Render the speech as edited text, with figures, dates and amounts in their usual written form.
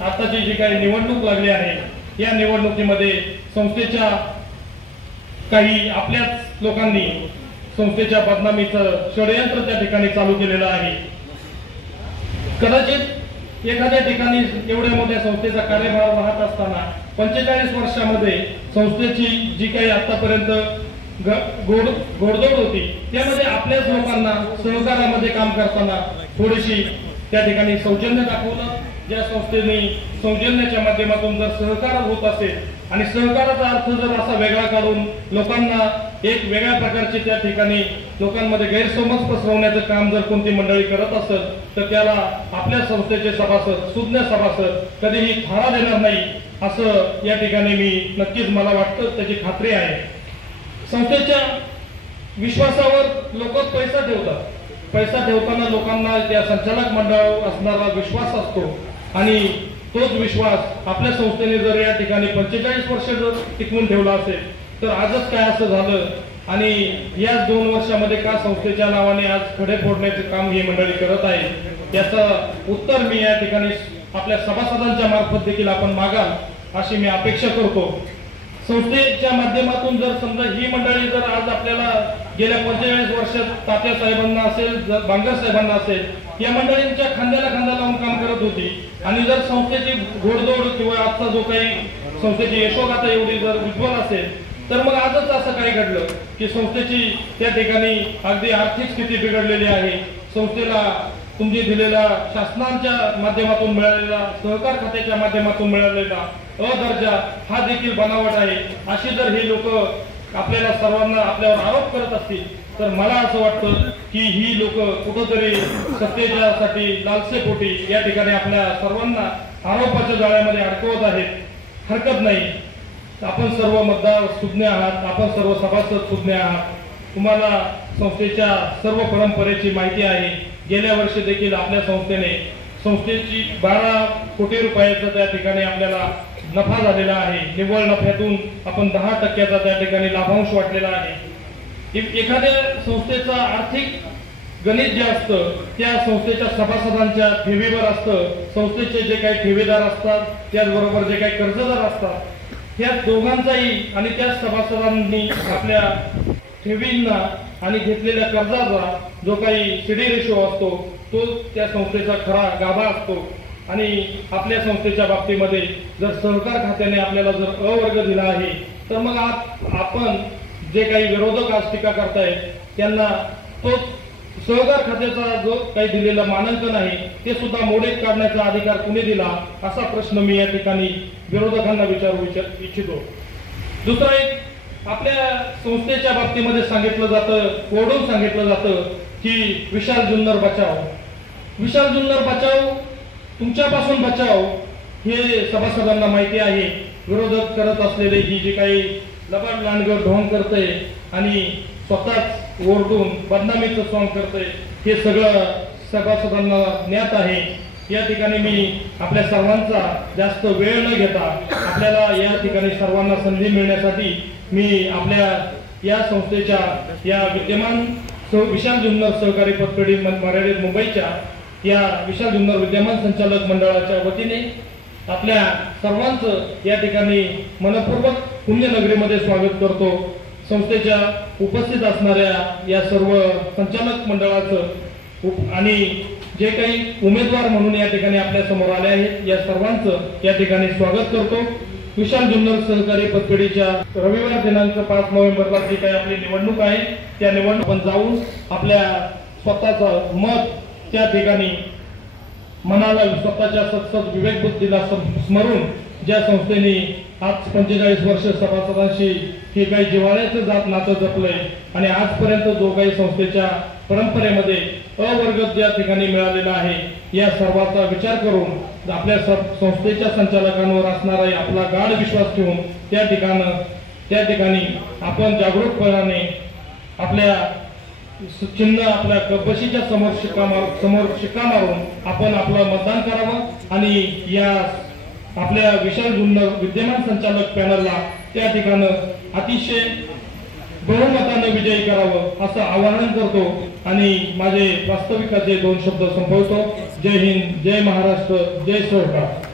आताची जी काही निवडणूक लागली आहे या निवडणुकीमध्ये संस्थेच्या काही आपल्याच लोकांनी संस्थेच्या बदनामीचं षडयंत्र त्या ठिकाणी चालू केलेलं आहे। कदाचित एखाद्या ठिकाणी एवढ्या मोठ्या संस्थेचा कार्यभार वाहत असताना 45 वर्षामध्ये संस्थेची जी काही आतापर्यंत घोडदौड होती त्यामध्ये आपल्याच लोकांना सहकारामध्ये काम करताना थोडीशी त्या ठिकाणी सौजन्य दाखवलं। ज्या संस्थेने सौजन्याच्या माध्यमातून जर सहकार होत असेल आणि सहकाराचा अर्थ जर असा वेगळा काढून लोकांना एक वेगळ्या प्रकारचे त्या ठिकाणी लोकांमध्ये गैरसमज पसरवण्याचं काम जर कोणती मंडळी करत असेल तर त्याला आपल्या संस्थेचे सभासद सुज्ञ सभासद कधीही थारा देणार नाही असं या ठिकाणी मी नक्कीच मला वाटतं, त्याची खात्री आहे। संस्थेच्या विश्वासावर लोक पैसा ठेवतात, पैसा ठेवताना लोकांना त्या संचालक मंडळावर असणारा विश्वास असतो आणि तोच विश्वास आपल्या संस्थेने जर या ठिकाणी 45 वर्ष जर टिकवून ठेवला असेल तर आजच काय असं झालं आणि या 2 वर्षामध्ये का संस्थेच्या नावाने आज खडे फोडण्याचे काम ही मंडळी करत आहे याचं उत्तर मी या ठिकाणी आपल्या सभासदांच्या मार्फत देखील आपण मागाल अशी मी अपेक्षा करतो। संस्थेच्या माध्यमातून जर समजा ही मंडळी जर आज आपल्याला गेल्या 45 वर्षात तात्या साहेबांना असेल बांगर साहेबांना असेल या मंडळींच्या खांद्याला खांदा लावून काम करत होती आणि जर संस्थेची घोडदौड किंवा आजचा जो काही संस्थेची यशोगाथा एवढी जर उज्ज्वल असेल तर मग आजच असं काय घडलं की संस्थेची त्या ठिकाणी अगदी आर्थिक स्थिती बिघडलेली आहे। संस्थेला तुम्ही दिलेला शासनाच्या माध्यमातून मिळालेला सहकार खात्याच्या माध्यमातून मिळालेला दर्जा हा देखील बनावट आहे अशी जर हे लोक आपल्याला सर्वांना आपल्यावर आरोप करत असतील तर मला असं वाटतं की ही लोक कुठेतरी सत्तेच्यासाठी लालसेपोटी या ठिकाणी आपल्या सर्वांना आरोपाच्या जाळ्यामध्ये अडकवत आहेत। हरकत नाही, आपण सर्व मतदार सुज्ञ आहात, आपण सर्व सभासद सुज्ञ आहात, तुम्हाला संस्थेच्या सर्व परंपरेची माहिती आहे। गेल्या वर्षी देखील आपल्या संस्थेची 12 कोटी रुपयाचा त्या ठिकाणी आपल्याला नफा झालेला आहे। निव्वळ नफ्यातून आपण 10% त्या ठिकाणी लाभांश वाटलेला आहे। एखाद्या संस्थेचा आर्थिक गणित जे असतं त्या संस्थेच्या सभासदांच्या ठेवीवर असतं। संस्थेचे जे काही ठेवीदार असतात त्याचबरोबर जे काही कर्जदार असतात त्या दोघांचाही आणि त्या सभासदांनी आपल्या ठेवींना आणि घेतलेल्या कर्जाचा जो काही सीडी रेशो असतो तो त्या संस्थेचा खरा गाभा असतो। आणि आपल्या संस्थेच्या बाबतीमध्ये जर सहकार खात्याने आपल्याला जर अवर्ग दिला आहे तर मग आपण जे काही विरोधक आज टीका करतायत त्यांना तो सहकार खात्याचा जो काही दिलेला मानांकन आहे ते सुद्धा मोडीत काढण्याचा अधिकार कुणी दिला असा प्रश्न मी या ठिकाणी विरोधकांना विचारू इच्छितो। दुसरा एक आपल्या संस्थेच्या बाबतीमध्ये सांगितलं जातं, कोडून सांगितलं जातं की विशाल जुन्नर बचाव, विशाल जुन्नर बचाव, तुमच्यापासून बचाव हे सभासदांना माहिती आहे। विरोधक करत असलेले ही जी काही लबाड लांडगं ढोंग करते आणि स्वतःच ओरडून बदनामीचं सॉंग करते हे सगळं सभासदांना ज्ञात आहे। या ठिकाणी मी आपल्या सर्वांचा जास्त वेळ न घेता आपल्याला या ठिकाणी सर्वांना संधी मिळण्यासाठी मी आपल्या या संस्थेच्या या विद्यमान विशाल जुन्नर सहकारी पतपेढी मर्यादित मुंबईच्या या विशाल जुन्नर विद्यमान संचालक मंडळाच्या वतीने आपल्या सर्वांचं या ठिकाणी मनपूर्वक पुण्यनगरीमध्ये स्वागत करतो। संस्थेच्या उपस्थित असणाऱ्या या सर्व संचालक मंडळाचं आणि जे काही उमेदवार म्हणून या ठिकाणी आपल्या समोर आले आहेत या सर्वांचं या ठिकाणी स्वागत करतो। विशाल जुन्नर सहकारी पतपेढीच्या रविवार दिनांक 5 नोव्हेंबरला जी काही आपली निवडणूक आहे त्या निवडणूक आपण जाऊन आपल्या स्वतःचं मत त्या ठिकाणी मनाला स्वतःच्या सत्सद विवेक बुद्धीला स्मरून ज्या संस्थेने आज 45 वर्ष सभासदांशी हे काही जिव्हाळ्याचं जात नातं जपलंय आणि आजपर्यंत जो काही संस्थेच्या परंपरेमध्ये अवर्ग ज्या ठिकाणी मिळालेला आहे या सर्वाचा विचार करून आपल्या संस्थेच्या संचालकांवर असणारा आपला गाढ विश्वास ठेवून त्या ठिकाणी आपण जागरूकपणाने आपल्या चिन्ह आपल्या कबशीच्या समोर शिक्का मारून आपण आपलं मतदान करावं आणि या आपल्या विशाल जुन्नर विद्यमान संचालक पॅनलला त्या ठिकाणी अतिशय बहुमताने विजयी करावं असं आवाहन करतो आणि माझे वास्तविकाचे 2 शब्द संपवतो। जय हिंद, जय महाराष्ट्र, जय सरकार।